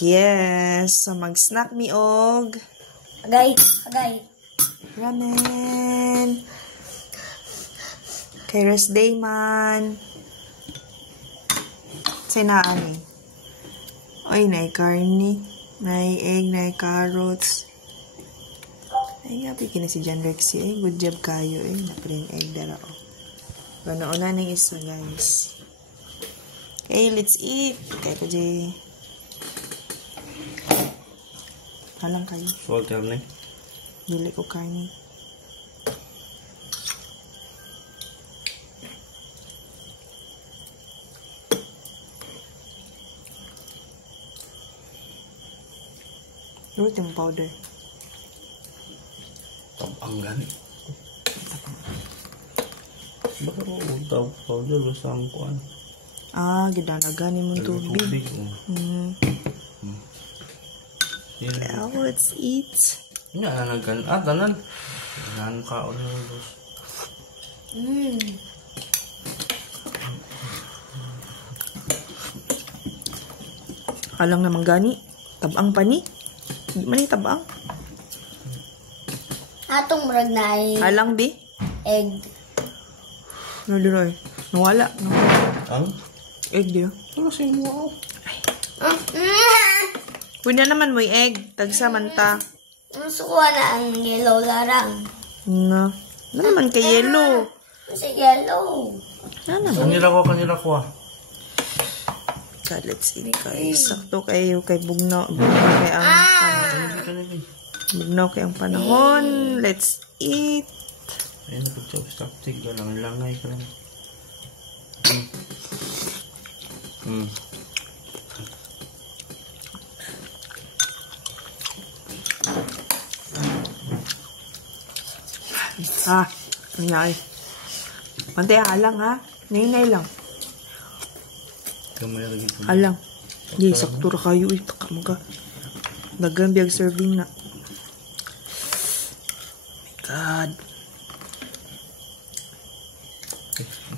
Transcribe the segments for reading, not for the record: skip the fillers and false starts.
Yes, so mag-snack mi og Agay. ramen. Kay rest day man. Say na ani. Oy, nay karne, nay egg, nay carrots. Ay, nga piki na si John Rexy. Ay, good job kayo. Ay, na-print egg dara o. Ganoon na isa, guys. Okay, let's eat. Kaya ko di. Halang kayo. Soal karne. Dili ko karne. Luto yung powder. Tabang gani. Baka ko powder basta ang kuan. Ah, gidalaganin mo tubig. Well, let's eat. Nya nagkan tanan. Nan ka ulo. Alang naman gani. Tabang pa ni. Di man ni tabang. Atong murag na ay Alang di. egg. Naduroy. Nawala. Ang? Egg di. Ano sa mo? Pwede naman mo yung egg. Tagsa man ta. Sukuha na ang yellow larang. Na. Ano naman kay yellow? Kasi yellow. Ano naman? Kanila ko ah. God, let's eat guys. Sakto kayo kay bugnaw. Bugnaw kay ang panahon. Bugnaw kay ang panahon. Let's eat. Ayun na pag-chopstick ka lang. Langay ka lang. Nangyay. Pantay halang ha. Nainay lang. Kamay lagi ito. Halang. Hindi, sakto ra kayo. Taka mo ka. Dagan biyag serving na. Oh my God.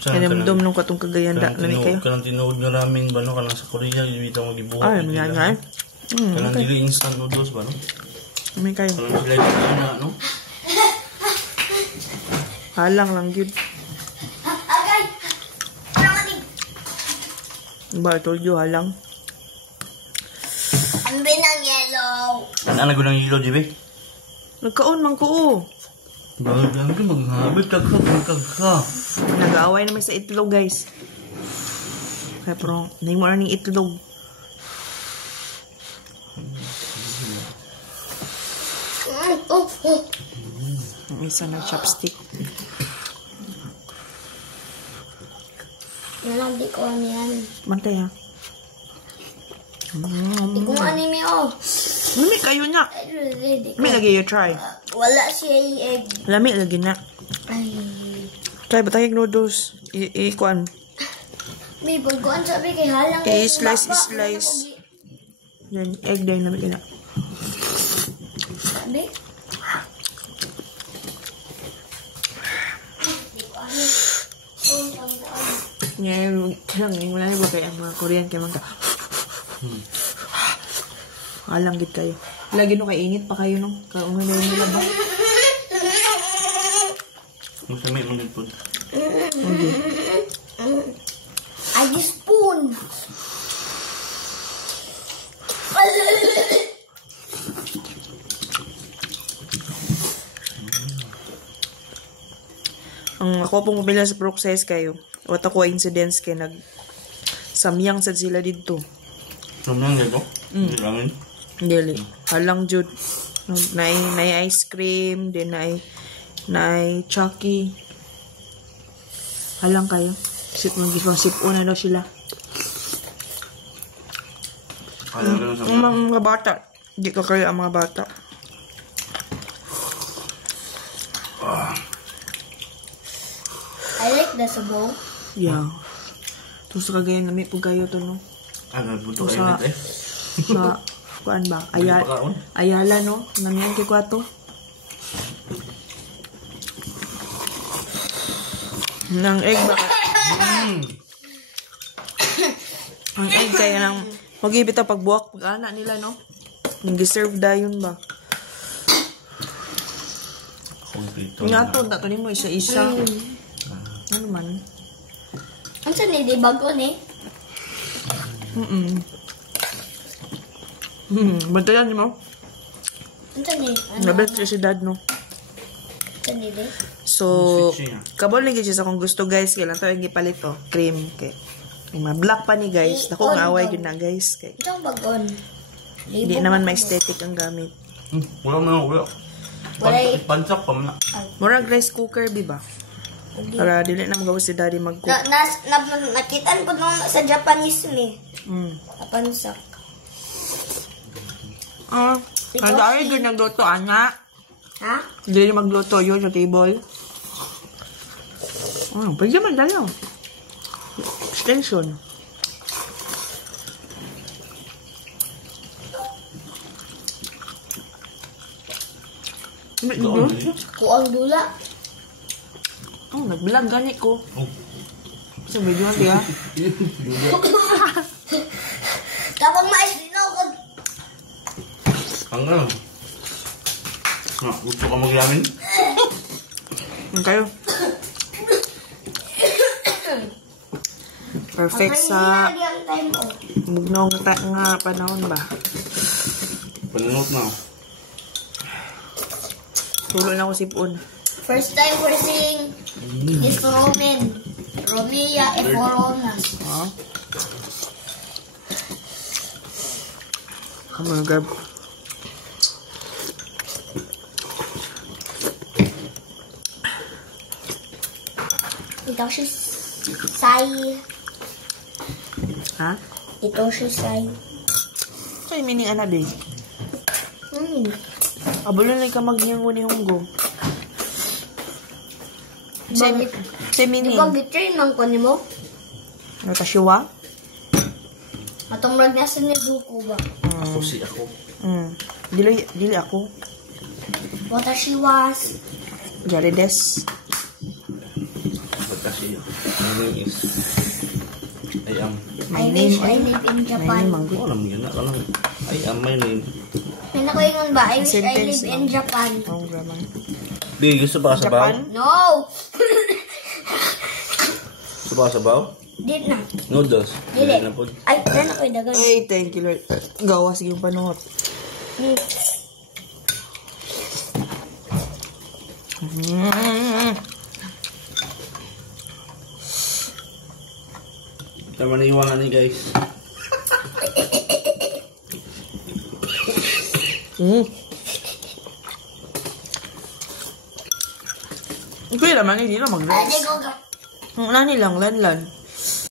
Kanamdom nung katong kagayanda. Nami kayo? Kanang tinuod nga ramen ba no? Kanang sa Korea. Ibita mo gibuhat. Nangyay. Kanang dili instant noodles ba no? Nami kayo. Kanang sila yung na no? Halang lang yun. Agay! Ba, I told you, halang. Ang binang yellow. Ano gunang hilo, Jibe? Nagkaon man ko. Bakit lang ito maghabit ka. Nag-aaway naman sa itlog, guys. Kaya pero, hindi mo rin itlog. Ang isa na chopstick. Di ko ano yan. Mantay ha. Di ko anime oh. Lami kayo na. Lami lagi you try. Wala siya egg. Lami lagi na. Ay. Try batayag noodles. Ikuan. May baguan sabi kay halang. Okay, slice. Yan, egg din lami na. Sabi? Ngayon, wala na ba kayo ang mga Korean kaya mga alang git kayo. Lagi nung kainit pa kayo nung kaungan na nila ba? Masami mo din po. Okay. Ay, spoon. Ang ako pong pumila sa process kayo. Wata ko incidents kay samyang sad sila dito. Samyang dito? Ramen? Dili. Halang jud. Nay ice cream, then nay chucky. Halang kayo. Sip na daw sila. Ang mga bata. Di ka kayo ang mga bata. I like the sabaw. Yeah. Ito sa kagayan na may pagkayo to, no? Buto sa, kayo sa, kuan ba? Ayala, no? Namiyan kay kwato. Nang egg ba? Ang egg kaya Mag-ibita pagbuwak, pag-ana nila, no? Nag-serve dayon ba? Kompleto Nga na. to, dato ni mo isa-isa. Ano man? Ang saan di bago ni? Bantayan niyo mo? Ang saan di? Nabit siya si dad, no? Saan di? So, Sexy niya. kabol lang siya sa kung gusto, guys. Kailan to yung gipalit, oh. Cream. Okay. Yung mga black pa ni, guys. Ako nga away yun na, guys. Okay. Ito ang bagon. Hindi naman ma-aesthetic ang gamit. Wala mo na, wala. Walay- Pansak pa man. Murag rice cooker, biba? Para dili na magawa si daddy mag-cook. Nakitaan ko nung sa Japanese ni. Napansak. Ang dami doon nagluto, ana. Ha? Dili magluto yun sa table. Pwede man dali, oh. Extension. Doon. Kuang dula. Nagbilang gani ko. Sa video natin, ha? Kapag mais din ako. Hanggang. Gusto ka magyamin? Ang kayo. Perfect sa Ang ang time ko. bugnaw nga panahon ba? Panunot na. Tulo na ako sipon. First time ko seeing this Roman. Romea e Coronas. Come on, grab. Ito si Sai. Ha? Ito si Sai. So, yung mini ana, babe. Abulon lang ka mag-hunggo. Sa mini. Di ba gitrain man ko ni mo? Ano ka siwa? Atong rag nasa ni Zuko ba? Susi ako. Dili ako. Watashi was. Jarides. Kasi my name is I am. I wish I live in Japan. Oh, alam yun na lang. I am my name. May nakuingon ba? I wish I Sentence live in lang. Japan. Oh, grabe. Di, gusto ba ka sabaw? Japan? No! Gusto ba ka sabaw? Di na. Noodles. Dili. Na po. Ay, dyan ako yung dagan. Ay, thank you, Lord. Gawas yung panuot. Tama na iwanan ni guys. Pwede naman, hindi na mag-rice. Ay, go. Ang nani lang, lanlan.